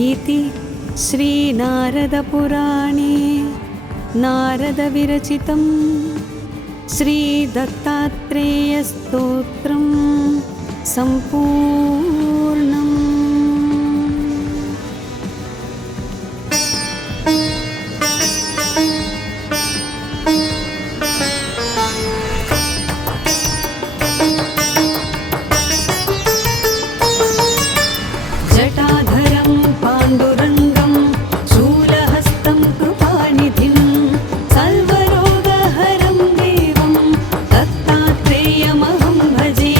इति श्रीनारदपुराणे नारदविरचितं श्रीदत्तात्रेयस्तोत्रं सम्पूर्णम्। जटाधरं पाण्डुरङ्गं शूलहस्तं कृपानिधिं सर्वरोगहरं देवं दत्तात्रेयमहं भजे।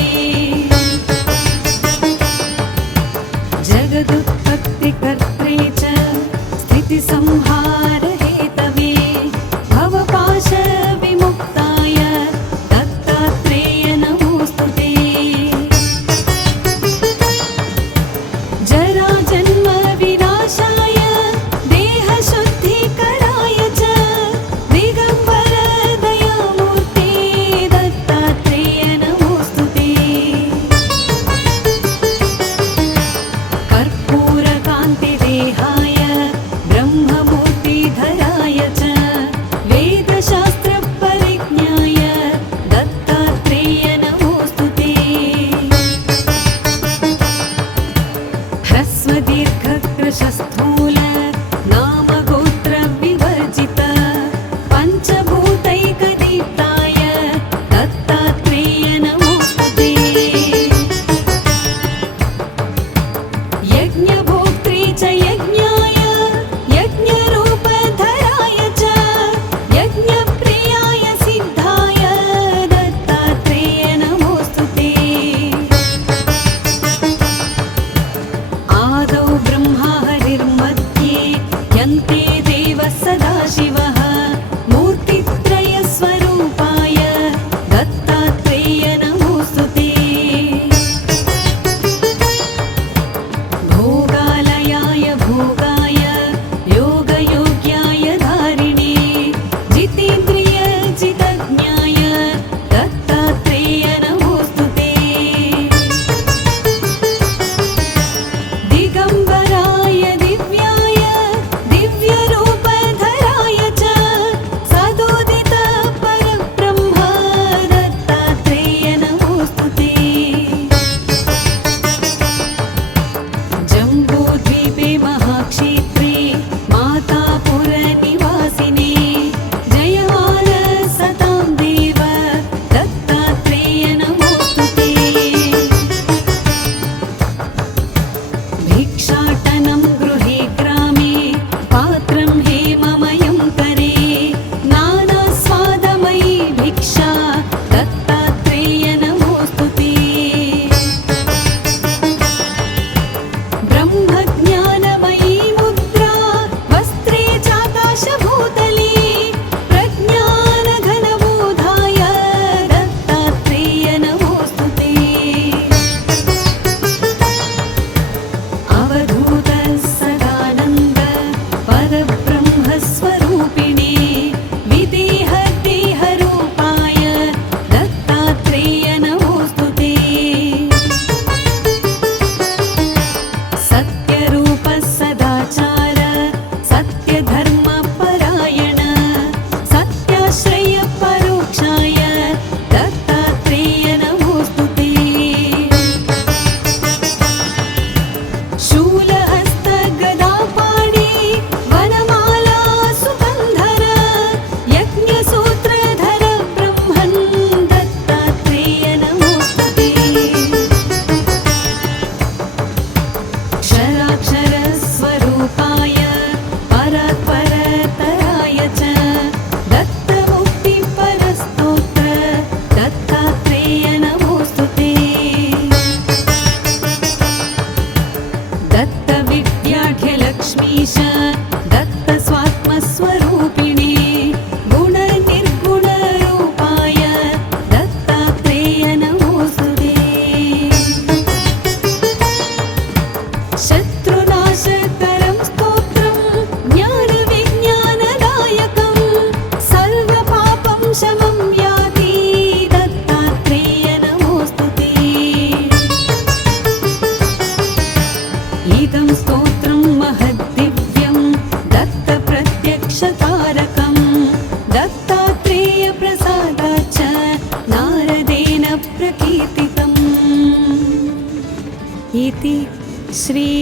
इति श्रीनारदपुराणे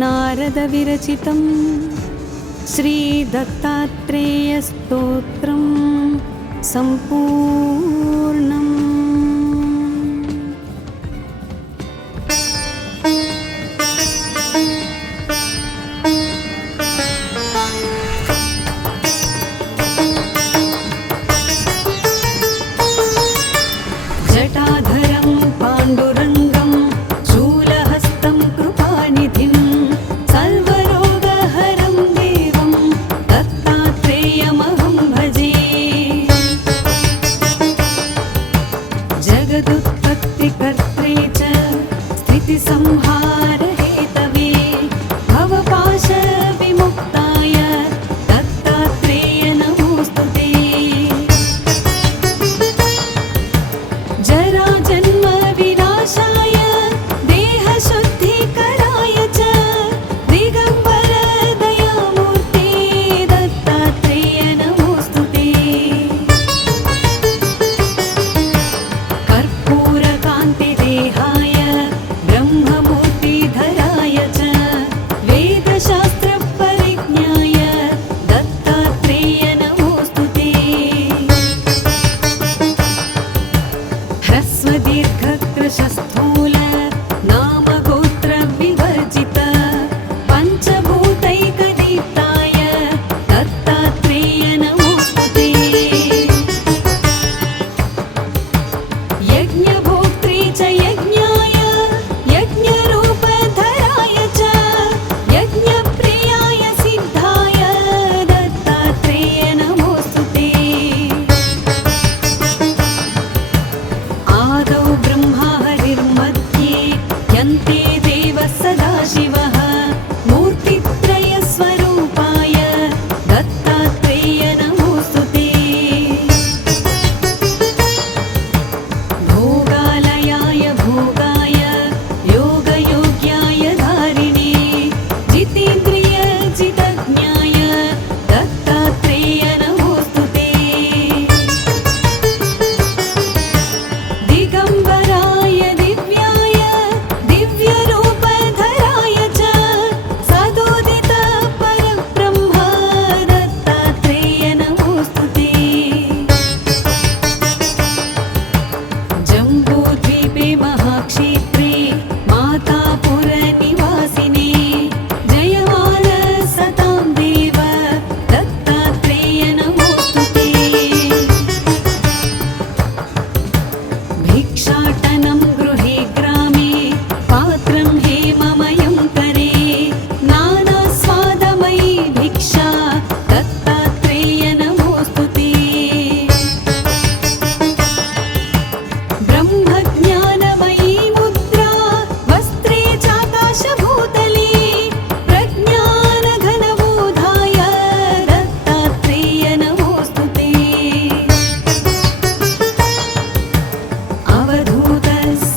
नारदविरचितं श्रीदत्तात्रेयस्तोत्रं सम्पूर्णम्। जटाधरं पाण्डुरङ्गं शूलहस्तं कृपानिधिं सर्वरोगहरं देवं दत्तात्रेयमहं भजे। जगदुत्पत्तिकर्त्रे च स्थितिसंहारहेतवे भवपाशविमुक्ताय दत्तात्रेय नमोऽस्तु ते। जराजन्म विनाशाय देहशुद्धिकराय च दिगम्बर दयामूर्ते दत्तात्रेय नमोऽस्तु ते। कर्पूरकान्तिदेहाय ब्रह्ममूर्तिधराय च वेदशास्त्रपरिज्ञाय दत्तात्रेय नमोऽस्तु ते। ह्रस्वदीर्घकृशस्थूल नामगोत्रविवर्जित पञ्चभूतैकदीप्ताय दत्तात्रेय नमोऽस्तु ते। यज्ञभोक्त्री च यज्ञाय यज्ञरूपधराय च यज्ञप्रियाय सिद्धाय दत्तात्रेय नमोऽस्तु ते। आदौ ब्रह्मा हरिर्मध्ये यन्ते देवः सदाशिवः मूर्तित्रयस्वरूपाय दत्तात्रेय नमोऽस्तु ते। भोगालयाय भोगाय योगयोग्याय धारिणे जितेन्द्रियजितज्ञाय दत्तात्रेय नमोऽस्तु ते। दिगम्बराय दिव्याय दिव्यरूपधराय च सदोदित परब्रह्म दत्तात्रेय नमोऽस्तु ते। जम्बूद्वीपे महाक्षेत्रे मातापुरनिवासिने जयमान सतां देव दत्तात्रेय नमोऽस्तु ते। भिक्षाटनं गृहे ग्रामे पात्रं हेममयं करे नानास्वादमयी भिक्षा दत्तात्रेय नमोऽस्तु ते। ब्रह्मज्ञानमयी मुद्रा वस्त्रे चाकाशभूतले प्रज्ञानघनबोधाय दत्तात्रेय नमोऽस्तु ते। अवधूतस्य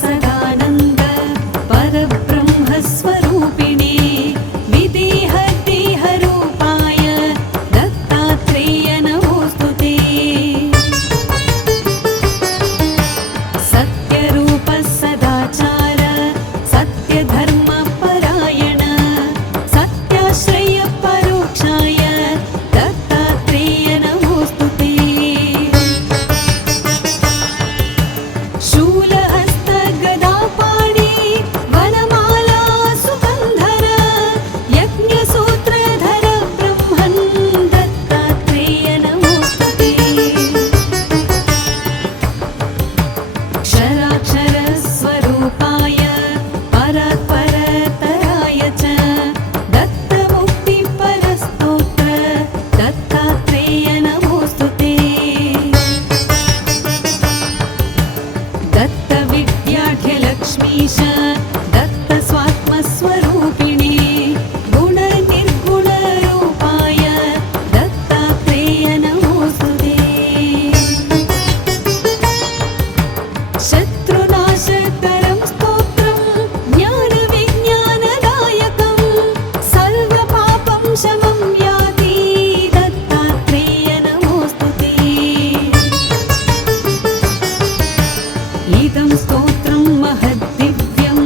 स्तोत्रं महद्दिव्यं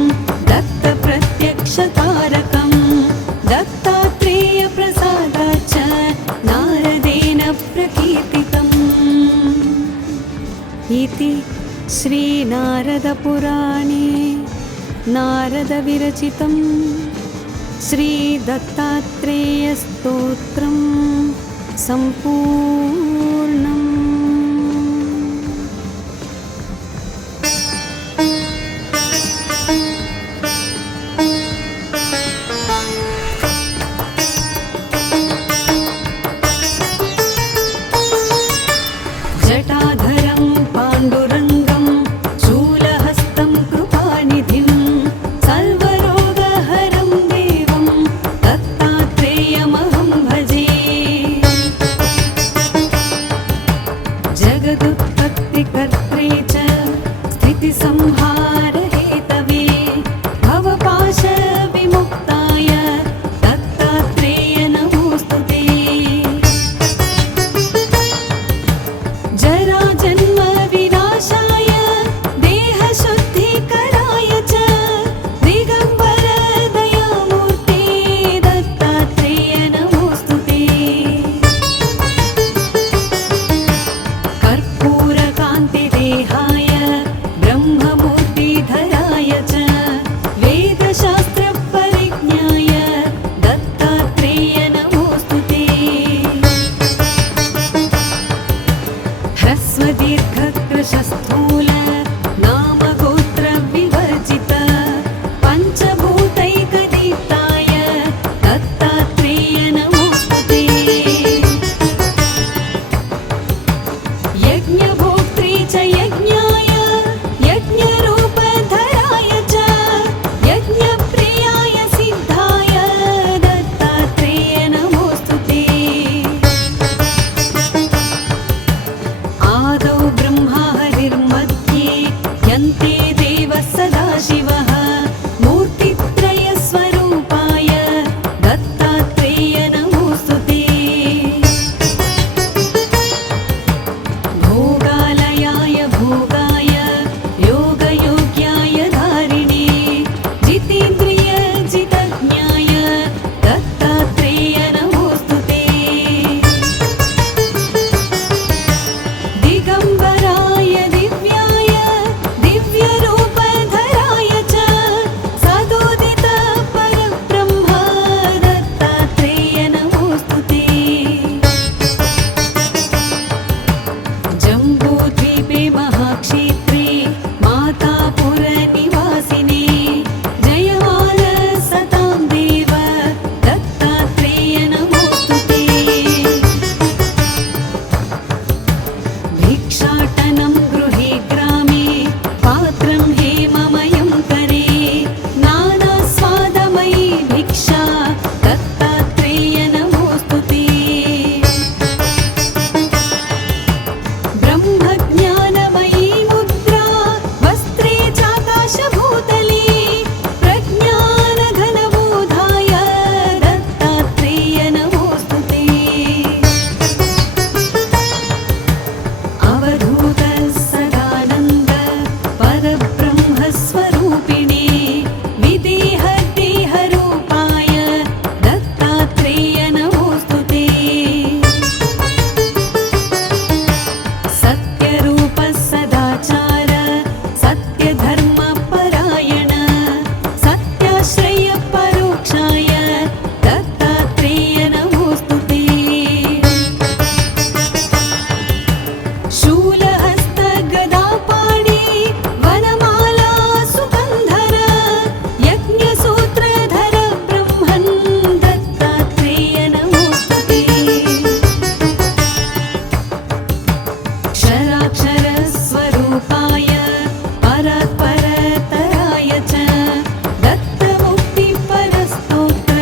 दत्तप्रत्यक्षतारकं दत्तात्रेयप्रसादात् च नारदेन प्रकीर्तितम् इति श्रीनारदपुराणे नारदविरचितं श्रीदत्तात्रेयस्तोत्रं सम्पूर्णम्। जटाधरं पाण्डुरङ्गं शूलहस्तं कृपानिधिं सर्वरोगहरं देवं दत्तात्रेयमहं भजे। जगदुत्पत्तिकर्त्रे च स्थितिसंहारहेतवे भवपाशविमुक्ताय दत्तात्रेय नमोऽस्तुते। जराजन्मविनाशाय देहशुद्धिकराय च दिगम्बर दयामूर्ते दत्तात्रेय नमोऽस्तुते। कर्पूरकान्तिदेहाय ब्रह्ममूर्तिधराय च वेदशास्त्रपरिज्ञाय दत्तात्रेय नमोऽस्तुते। ह्रस्वदीर्घकृशस्थूल नामगोत्रविवर्जित पञ्चभूतैकदीप्ताय दत्तात्रेय नमोऽस्तुते। यज्ञभोक्त्री च यज्ञाय यज्ञरूपधराय च यज्ञप्रियाय सिद्धाय दत्तात्रेय नमोऽस्तुते। आदौ ब्रह्मा हरिर्मध्ये यन्ते देवः सदाशिवः मूर्तित्रयस्वरूपाय दत्तात्रेय नमोऽस्तुते। भोगालयाय भोगाय योगयोग्याय धारिणे जितेन्द्रिय जितज्ञाय दत्तात्रेय नमोऽस्तुते। दिगम्बराय दिव्याय दिव्यरूपधराय च सदोदित परब्रह्म दत्तात्रेय नमोऽस्तुते। जम्बूद्वीपे महाक्षेत्रे मातापुरनिवासिने जयमाल सतां देव दत्तात्रेय नमोऽस्तुते। भिक्षाटनं गृहे ग्रामे पात्रं हेममयं करे नानास्वादमयी भिक्षा दत्तात्रेय नमोऽस्तुते। ब्रह्मज्ञानमयी मुद्रा वस्त्रे चाकाशभूतले प्रज्ञानघनबोधाय दत्तात्रेय नमोऽस्तुते। अवधूत सदानन्द परब्रह्मस्वरूपिणे विदेहदेहरूपाय दत्तात्रेय नमोऽस्तुते। सत्यरूप सदाचार सत्यधर्मपरायण सत्याश्रय परोक्षाय दत्तात्रेय नमोऽस्तुते। शूलहस्त गदापाणि वनमाला सुगन्धर यज्ञसूत्रधर ब्रह्मन् दत्तात्रेय नमोऽस्तुते। क्षराक्षरस्वरूपाय परात्परतराय च दत्तमुक्तिपरस्तोत्र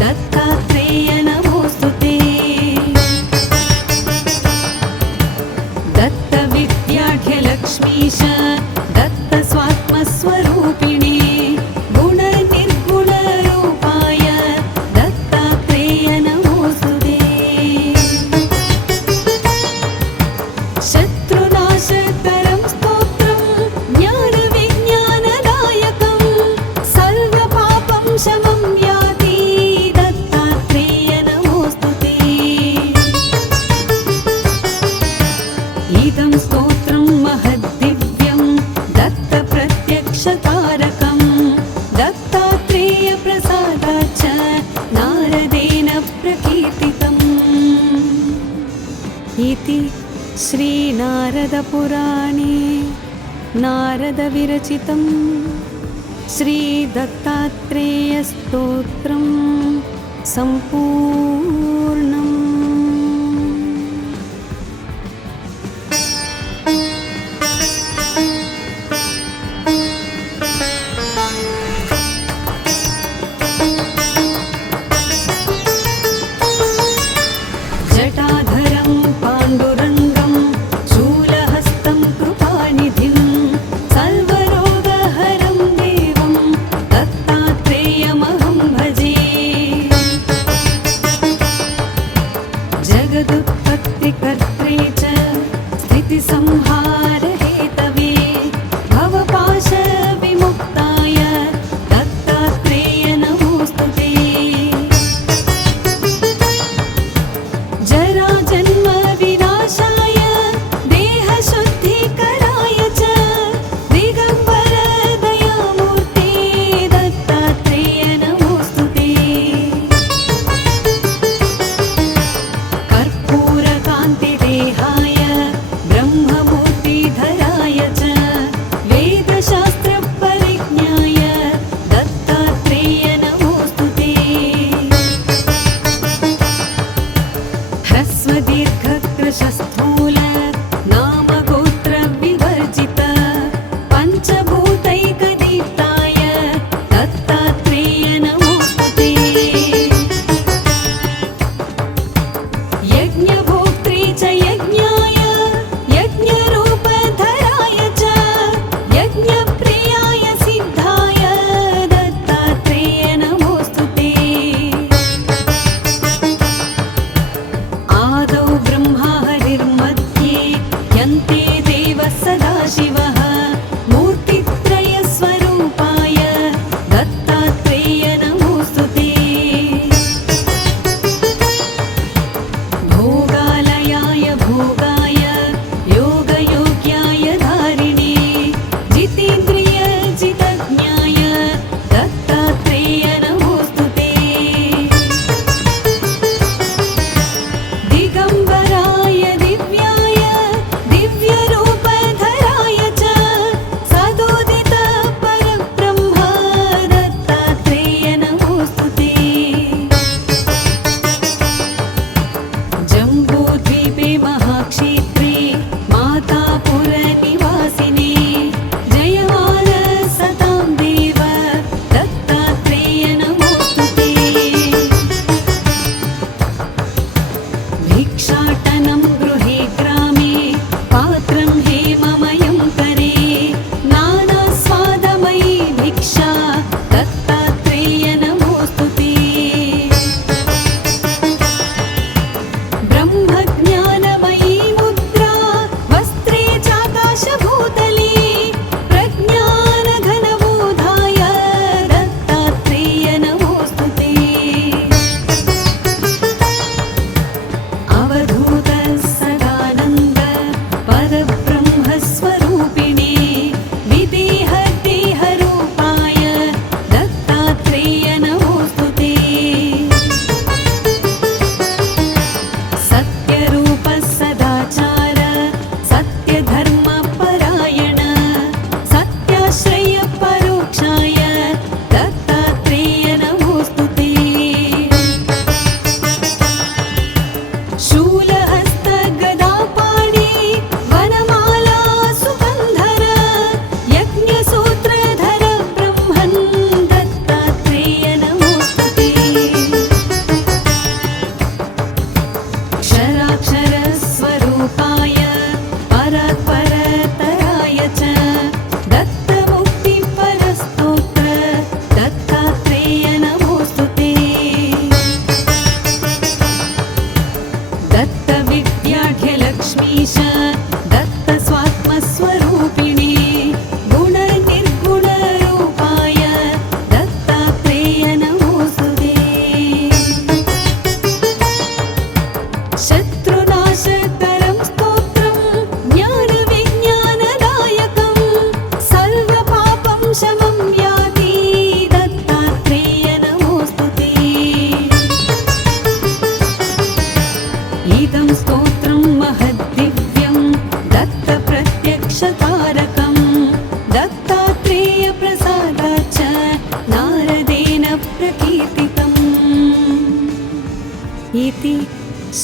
दत्तात्रेय नमोऽस्तुते। दत्तविद्याढ्यलक्ष्मीश दत्तस्वात्मस्वरूपिणे गुणनिर्गुणरूपाय दत्तात्रेय नमोऽस्तुते। शत्रुनाशकरं स्तोत्रं ज्ञान क्लेशकारकं दत्तात्रेयप्रसादाच्च नारदेन प्रकीर्तितम् इति श्रीनारदपुराणे नारदविरचितं श्रीदत्तात्रेयस्तोत्रं सम्पूर्णम्। जटाधरं पाण्डुरङ्गं शूलहस्तं कृपानिधिं सर्वरोगहरं देवं दत्तात्रेयमहं भजे।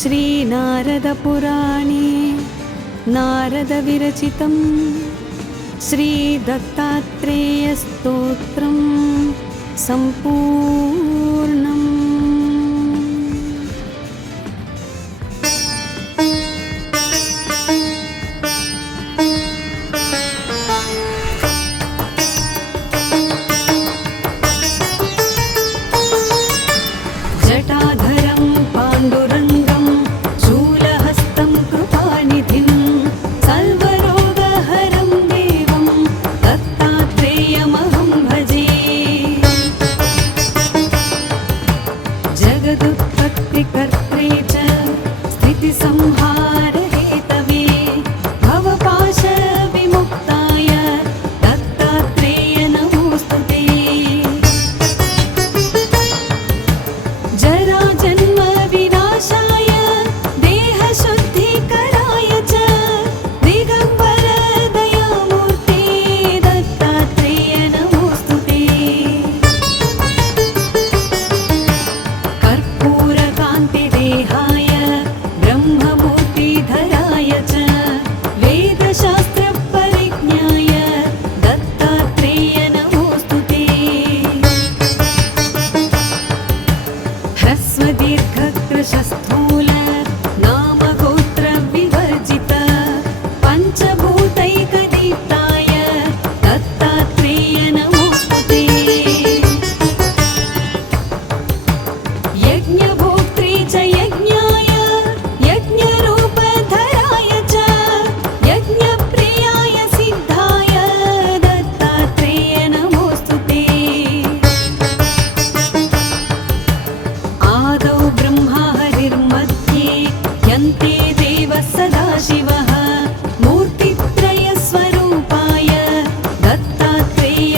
श्रीनारदपुराणे नारदविरचितं श्रीदत्तात्रेयस्तोत्रं सम्पूर्णम्। जटाधरं पाण्डुरङ्गं शूलहस्तं कृपानिधिं सर्वरोगहरं देवं दत्तात्रेयमहं भजे। जगदुत्पत्तिकर्त्रे च स्थितिसंहारहेतवे भवपाशविमुक्ताय दत्तात्रेय नमोऽस्तु ते। जराजन्म विनाशाय देहशुद्धिकराय च दिगम्बर दयामूर्ते दत्तात्रेय नमोऽस्तु ते। कर्पूरकान्तिदेहाय ब्रह्ममूर्तिधराय च वेदशास्त्रपरिज्ञाय दत्तात्रेय नमोऽस्तु ते। ह्रस्वदीर्घकृशस्थूल नामगोत्रविवर्जित पञ्चभूतैकदीप्ताय दत्तात्रेय नमोऽस्तु ते। यज्ञभोक्त्रे च यज्ञाय यज्ञरूपधराय च यज्ञप्रियाय सिद्धाय दत्तात्रेय नमोऽस्तु ते। आदौ ब्रह्मा हरिर्मध्ये यन्ते देवः सदाशिवः मूर्तित्रयस्वरूपाय दत्तात्रेय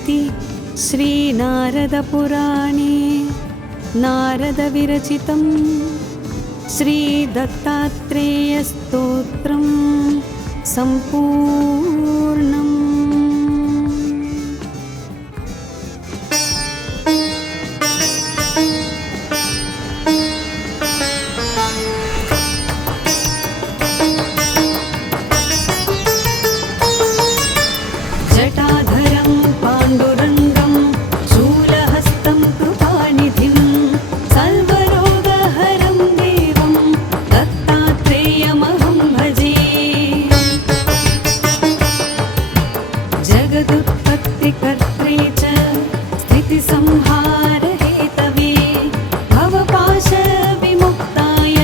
इति श्रीनारदपुराणे नारदविरचितं श्रीदत्तात्रेयस्तोत्रं सम्पूर्णम्। जटाधरं पाण्डुरङ्गं शूलहस्तं कृपानिधिं सर्वरोगहरं देवं दत्तात्रेयमहं भजे। जगदुत्पत्तिकर्त्रे च स्थितिसंहारहेतवे भवपाशविमुक्ताय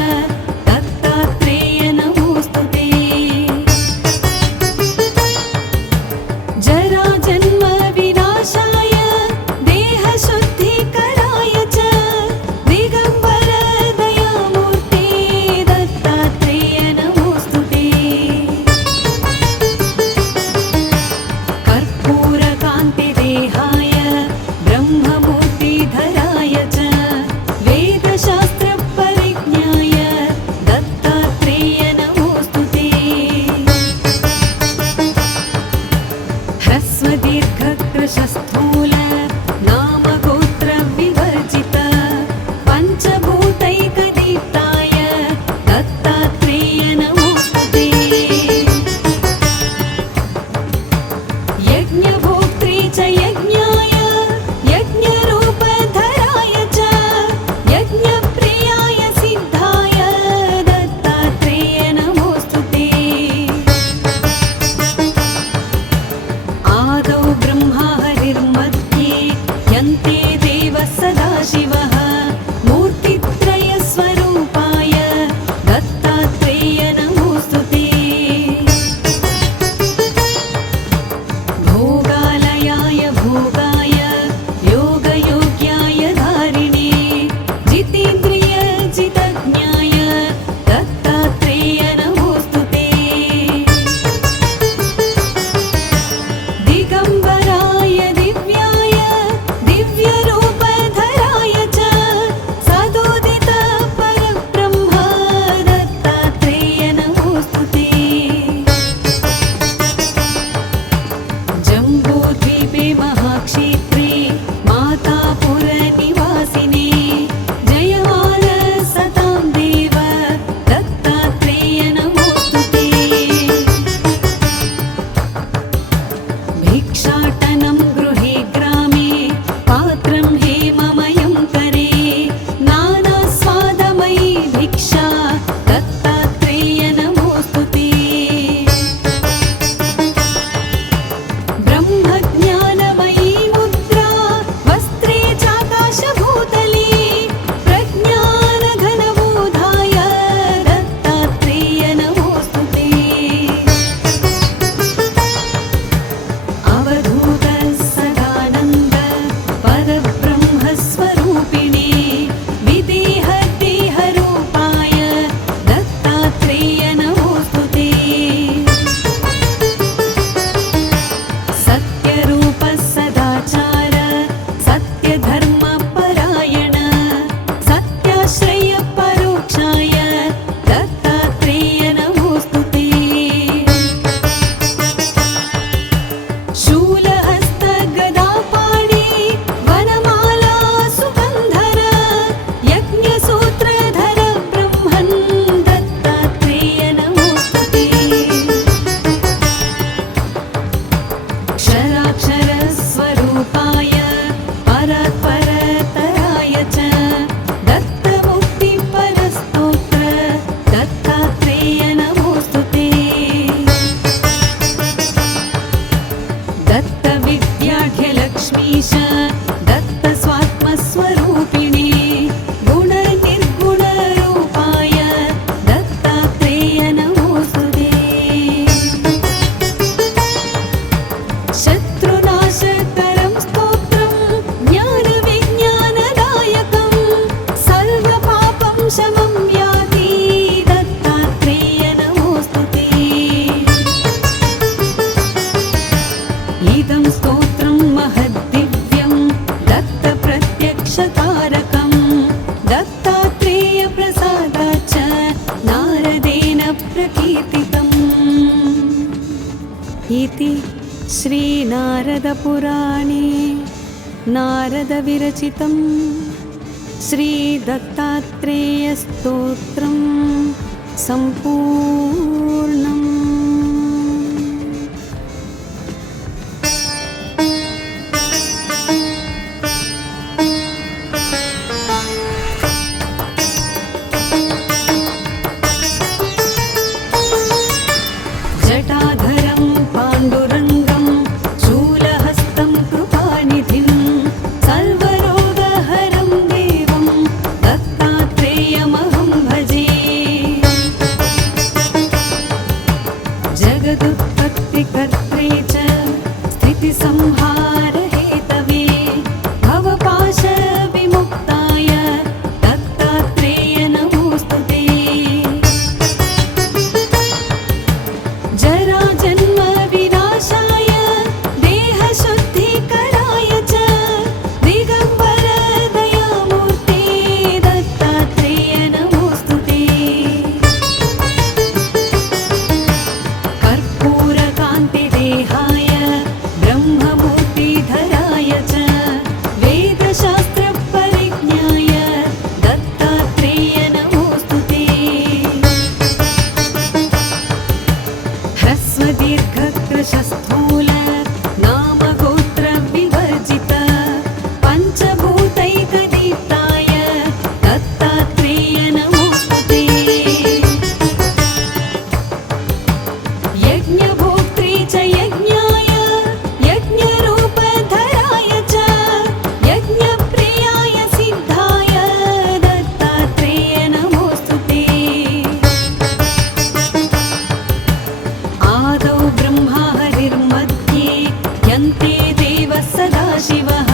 दत्तात्रेय नमोऽस्तु ते। जराजन्म विनाशाय देहशुद्धिकराय च दिगम्बर दयामूर्ते दत्तात्रेय नमोऽस्तु ते। कर्पूरकान्तिदे इति श्रीनारदपुराणे नारदविरचितं श्रीदत्तात्रेयस्तोत्रं सम्पूर्णम्। जटाधरं पाण्डुरङ्गं शूलहस्तं कृपानिधिं सर्वरोगहरं देवं दत्तात्रेयमहं भजे। जगदुत्पत्तिकर्त्रे च स्थितिसंहारहेतवे भवपाशविमुक्ताय दत्तात्रेय नमोऽस्तु ते। जराजन्म विनाशाय देहशुद्धिकराय च दिगम्बर दयामूर्ते दत्तात्रेय नमोऽस्तु ते। कर्पूरकान्तिदेहाय ब्रह्ममूर्तिधराय च वेदशास्त्रपरिज्ञाय दत्तात्रेय नमोऽस्तु ते। ह्रस्वदीर्घकृशस्थूल नामगोत्रविवर्जित पञ्चभूतैकदीप्ताय दत्तात्रेय नमोऽस्तु ते। यज्ञभोक्त्री च यज्ञाय यज्ञरूपधराय च यज्ञप्रियाय सिद्धाय दत्तात्रेय नमोऽस्तु ते। आदौ ब्रह्मा हरिर्मध्ये यन्ते देवः सदाशिवः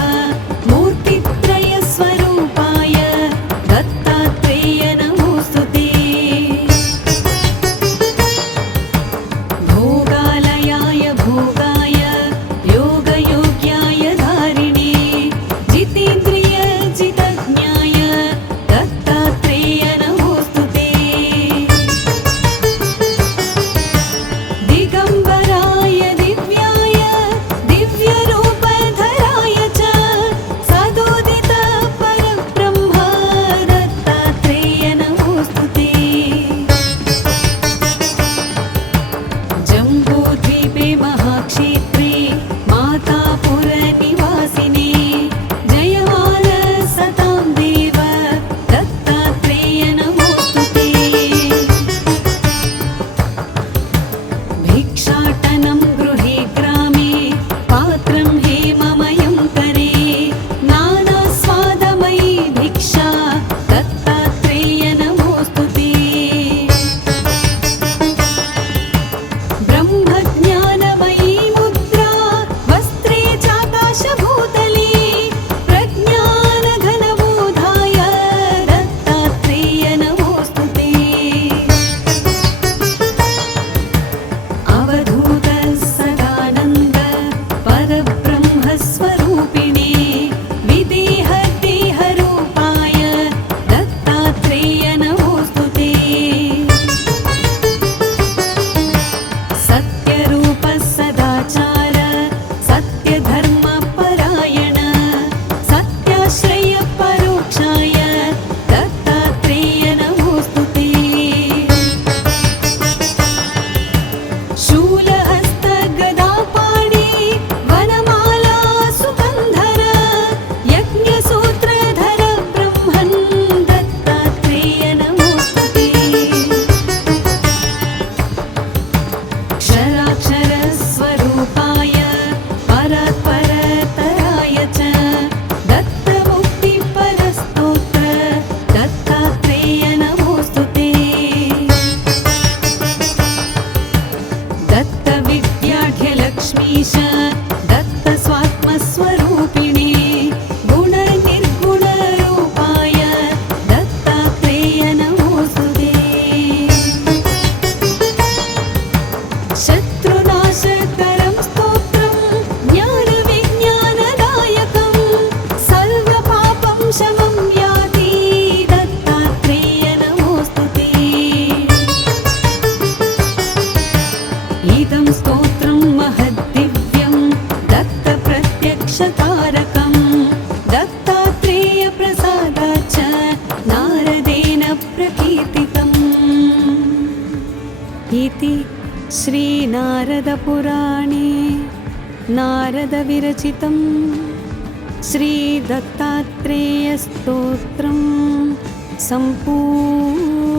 मूर्तित्रयस्वरूपाय दत्तात्रेय नमोऽस्तु ते। भोगालयाय भोगाय योगयोग्याय धारिणे जितेन्द्रियजितज्ञाय दत्तात्रेय नमोऽस्तु ते। दिगम्बराय दिव्याय दिव्यरूपधराय च सदोदित परब्रह्म दत्तात्रेय नमोऽस्तु ते। जम्बूद्वीपे महाक्षेत्रे मातापुरनिवासिने जयमान सतां देव दत्तात्रेय नमोऽस्तु ते। भिक्षाटनं गृहे ग्रामे पात्रं हेममयं करे नानास्वादमयी भिक्षा दत्तात्रेय नमोऽस्तु ते। ब्रह्मज्ञानमयी मुद्रा वस्त्रे चाकाशभूतले प्रज्ञानघनबोधाय दत्तात्रेय नमोऽस्तु ते। अवधूत सदानन्द परब्रह्मस्वरूपिणे विदेहदेहरूपाय दत्तात्रेय नमोऽस्तु ते। सत्यरूप सदाचार सत्यधर्मपरायण सत्याश्रय परोक्षाय दत्तात्रेय नमोऽस्तु ते। शूलहस्त गदापाणि वनमाला सुगन्धर यज्ञसूत्रधर ब्रह्मन् दत्तात्रेय नमोऽस्तु ते। क्षराक्षरस्वरूपाय श्रीनारदपुराणे नारदविरचितं श्रीदत्तात्रेयस्तोत्रं सम्पूर्णम्।